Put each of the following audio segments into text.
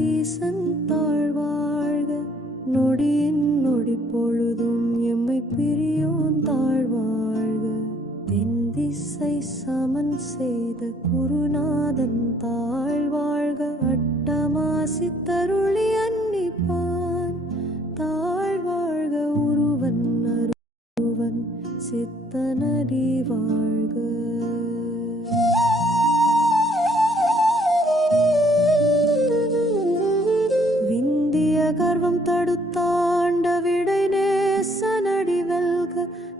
அகத்தீசன் தாழ்வாழ்க. நொடியின் நொடி பொழுதும் எம்மை பிரியோன் தாழ்வாழ்க. தென்திசை சமன் செய்த குருநாதன் தாழ்வாழ்க. அட்டமாசி தருளி அன்னிப்பான் தாழ்வாழ்க. உருவன் அருவன் சித்தனடி வாழ்க. விந்திய கர்வம் தடுத்தாண்ட விடை நேசனடி வெல்க.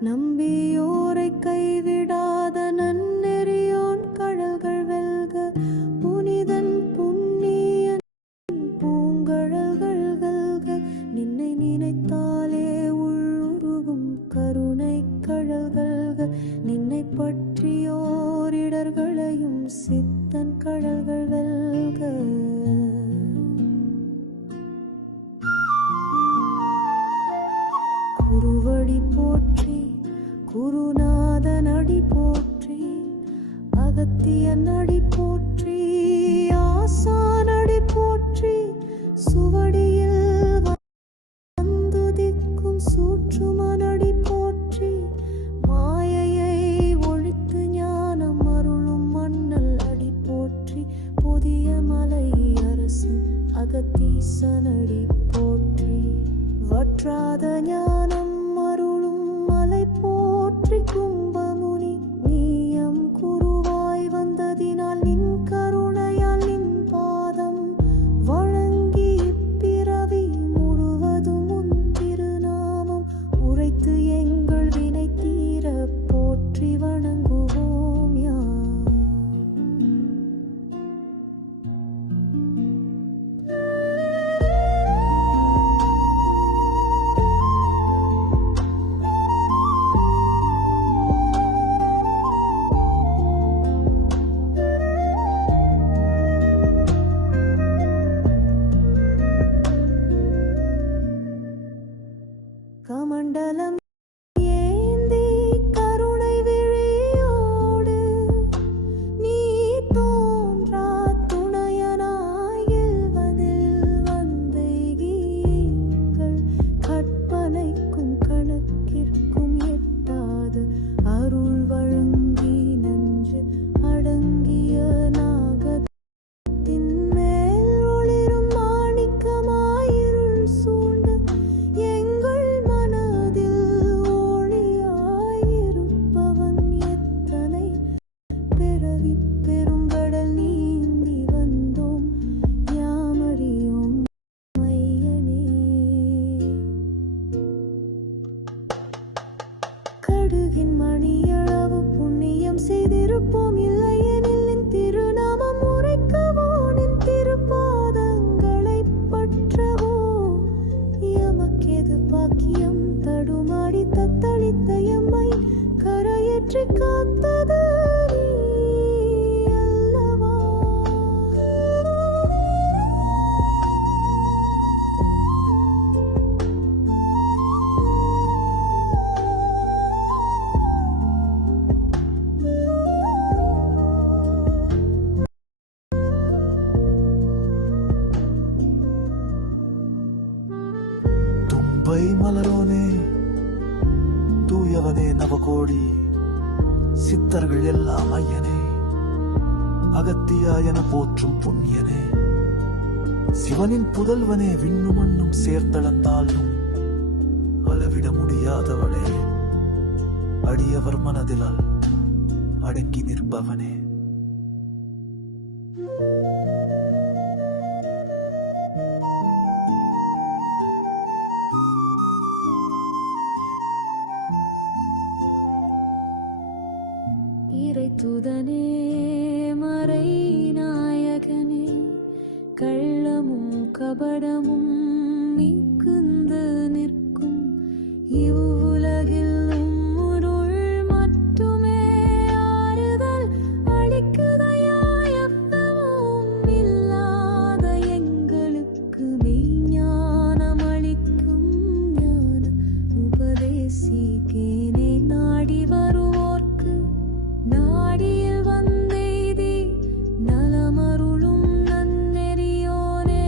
நம்பியோரை கைவிடாத நன்னெறியோன் கடல்கள் வெல்க. புனிதன் புண்ணியன் பூங்கழல்கள் வெல்க. நின்னை நினைத்தாலே உள்ளுருகும் கருணை கடல்கள். நின்னை பற்றியோரிடர்களையும் சித்தன் கடல்கள் வெல்க. குருவடி போற்றி குருநாதன் அடி போற்றி. அகத்தியன் அடி போற்றி ஆசான் அடி போற்றி. சுவடியில் வந்துதிக்கும் சூற்றுமன் அடி போற்றி. மாயையை ஒழித்து ஞானம் அருளும் மன்னல் அடி போற்றி. புதிய மலை அரசன் அகத்தீசன் அடி போற்றி. வற்றாத ஞானம் அருளும் மலை போற்றி. கும்பமுனி நீயம் குருவாய் வந்ததினால் நின் கருணையால் நின் பாதம் வழங்கி இப்பிறவி முழுவதும் உன் திருநாமம் உரைத்து எங்கள் வினை தீர போற்றி வணங்குவோம் யாம். கமண்டலம் ஏந்தி கருணை விழியோடு நீ தோன்றா துணையனாயில் வந்தெய்கிங்கள். கற்பனைக்கும் கணக்கிற்கும் எட்டாத அருள் வழங்கி நஞ்சு அடங்கிய நாகத்தின் மேல் ஒளிரும் மாணிக்கமாயிருள் சூழ்ந்த எங்கள் மனதில் ஒளியாயிருப்பவன் எத்தனை பிறவி பெருங்கடல் நீந்தி வந்தோம் யாமறியோம் மையனே. கடுகின் மணியளவு புண்ணியம் செய்திருப்போம் இல்லையெனில் நின் திருநாமம் உரைக்கவோ நின் திருப்பாதங்களை பற்றவோ. எமக்கெது பாக்கியம் தடுமாடி தத்தளித்த எம்மை கரையேற்றி காத்தது நீ அல்லவா. தும்பை மலரோனே தூயவனே நவகோடி சித்தர்கள் எல்லாம் ஐயனே. அகத்தியா என போற்றும் புண்ணியனே. சிவனின் புதல்வனே விண்ணும் மண்ணும் சேர்ந்தளந்தாலும் அளவிட முடியாதவனே. அடியவர் மனதிலால் அடங்கி நிற்பவனே. இறைத்துதனே மறை நாயகனே. கள்ளமும் கபடமும் மிகுந்து நிற்கும் இவ்வுலகில் உம்முருள் மட்டுமே ஆறுதல் அளிக்குதையா. எவ்வளவும் இல்லாத எங்களுக்கு மெய்ஞானம் அளிக்கும் ஞான உபதேசிக்கேனே. நாடி வருவோர்க்கு நாடியில் வந்தெய்தி நலமருளும் நன்னெறியோனே.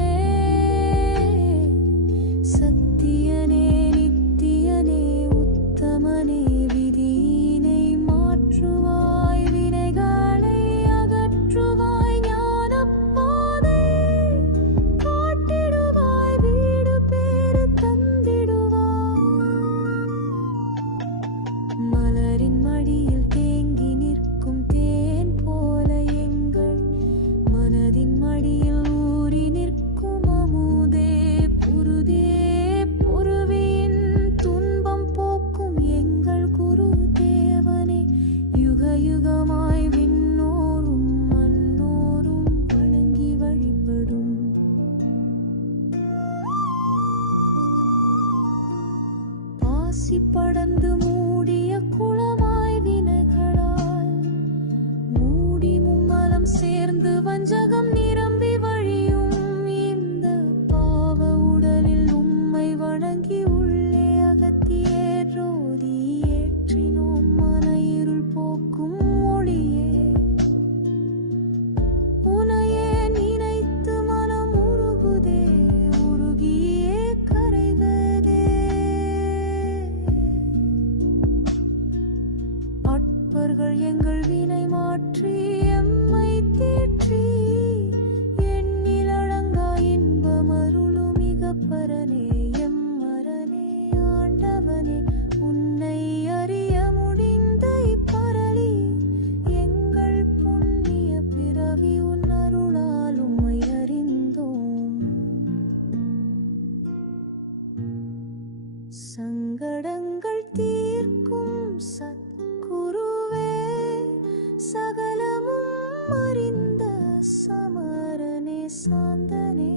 சாந்தனே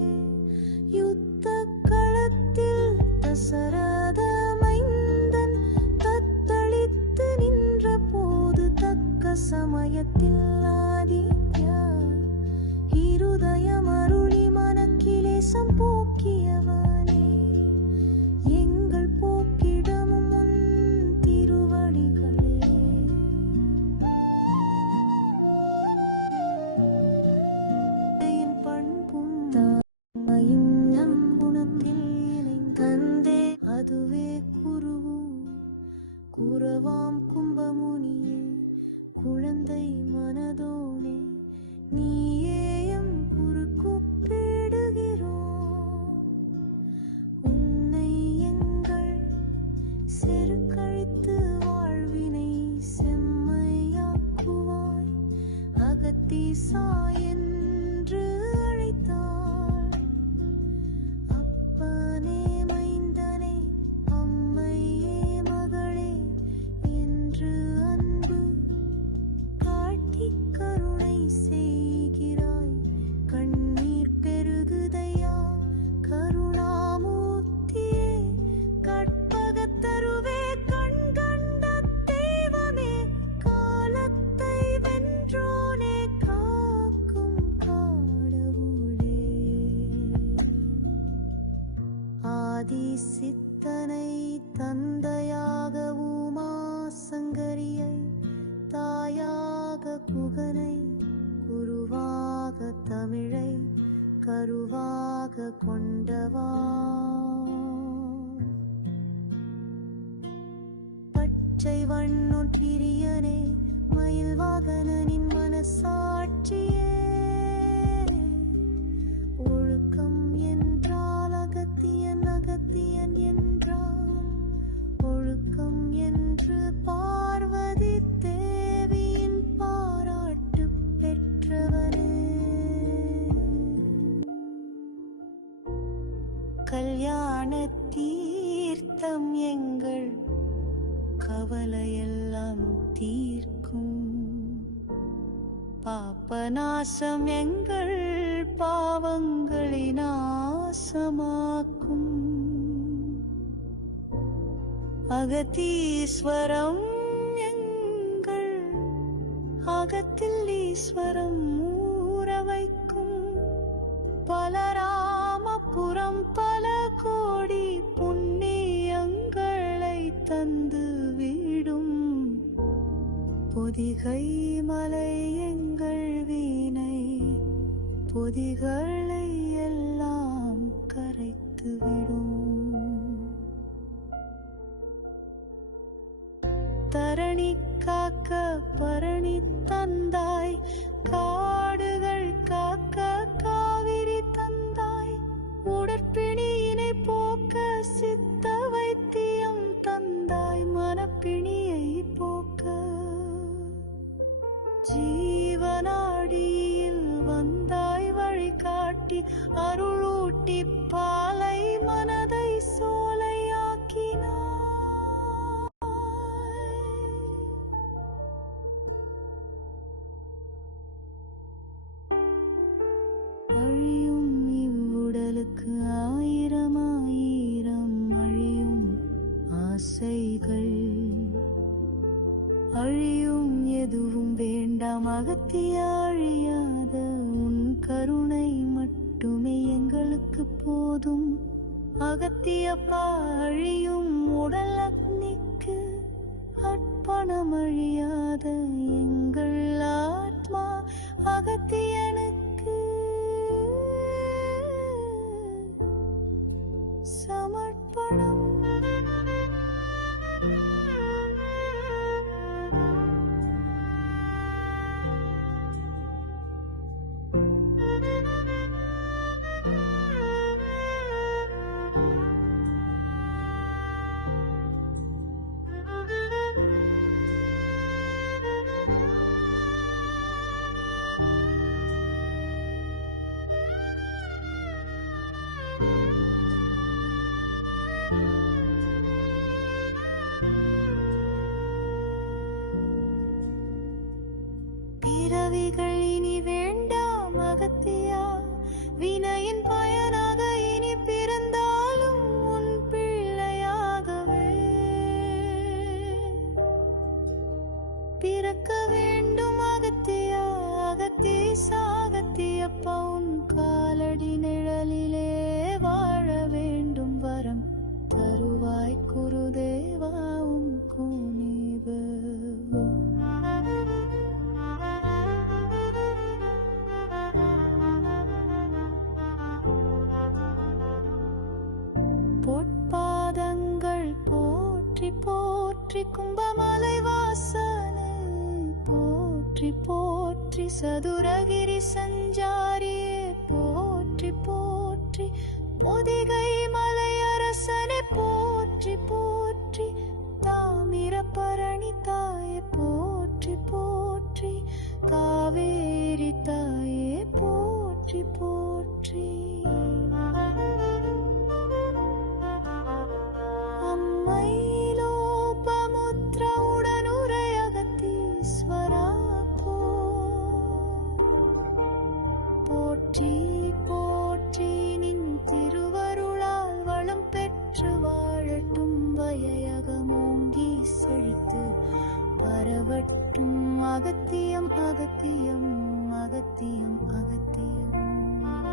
யுத்த களத்தில் தசரத மைந்தன் தத்தளித்து நின்ற போது தக்க சமயத்தில் ஆதித்யா இருதயம் அருளி மனக்கிலேசம் போக்கியவனே எங்கள் போக்கிடமும் உன் திருவடிகளே. என் பண்பும் தாமையும் நம் குணத்தில் தந்தே அதுவே குருவும் குரவாம் கும்பமுனியே குழந்தை மனதோனே நீயேயம் குறுக்குப்பிடுகிறோம் உன்னை எங்கள் செருக்கழித்து வாழ்வினை செம்மையாக்குவாய் அகத்தீசா என்று அழைத்தாள். அப்பனே மைந்தனே அம்மையே மகளே என்று அன்பு காட்டி கருணை செய்கிறாய் கண்ணீர் பெருகுதையா கருணாமூர்த்தியே கற்பகத்தருவே கண் கண்ட தெய்வமே காலத்தை வென்றோனே காக்கும் கடவுளே. ஆதி சித்தனை தந்தையாக உமா சங்கரியை தாயாக குகனை குருவாக தமிழை கருவாக கொண்டவா பச்சை வண்ணொற்றிரியனே மயில் வாகனனின் மனசாட்சியே ஒழுக்கம் என்றால் அகத்தியன் அகத்தியன் என்றால் ஒழுக்கம் என்று பார்வதி தேவியின் பாராட்டு பெற்றவனே. கல்யாண தீர்த்தம் எங்கள் கவலையெல்லாம் தீர்க்கும் பாப்பநாசம் எங்கள் பாவங்களை நாசமாக்கும் அகத்தீஸ்வரம் எங்கள் அகத்தில் ஈஸ்வரம் ஊற வைக்கும் பலராமபுரம் பல கோடி புண்ணியங்களை தந்து விடும் பொதிகை மலை எங்கள் வீணை பொதிகளை எல்லாம் கரைத்து விடும். தரணி காக்க பரணி தந்தாய் காடுகள் காக்க காவிரி தந்தாய் உடற்பிணியினை போக்க சித்த வைத்தியம் தந்தாய் மனப்பிணியை போக்க ஜீவனாடியில் வந்தாய் வழிகாட்டி அருளூட்டி பாலை மனதை சோலையாக்கினாய். அழியும் இவ்வுடலுக்கு ஆயிரம் ஆயிரம் அழியும் ஆசைகள் அழியும் எதுவும் வேண்டாம் அகத்திய அழியாத உன் கருணை மட்டுமே எங்களுக்கு போதும். அகத்தியப்பா அழியும் உடல் அக்னிக்கு அர்ப்பணம் அழியாத எங்கள் ஆத்மா அகத்தியனுக்கு சமர்ப்பணம். பிறவிகள் இனி வேண்டாம் அகத்தியா வினையின் பயனாக இனி பிறந்தாலும் உன் பிள்ளையாகவே பிறக்க வேண்டும். அகத்தியா அகத்தீசா அகத்தியப்பா உன் காலடி நிழலிலே வாழ வேண்டும். வரம் தருவாய் குருதேவா உன் குனிவு. பொற்பாதங்கள் போற்றி போற்றி கும்பமலை வாசனே போற்றி போற்றி சதுரகிரி சஞ்சாரியே போற்றி போற்றி பொதிகை மலையரசனே போற்றி போற்றி தாமிரபரணி தாயே போற்றி போற்றி காவேரி தாயே போற்றி போற்றி. அம்மைலோபமுத்ர உடனுரை அகத்தீஸ்வரா போற்றி போற்றி நின் திருவருளால் வளம் பெற்று வாழட்டும். வயகமோங்கி செழித்து பரவட்டும். அகத்தியம் அகத்தியம் அகத்தியம் அகத்தியம்.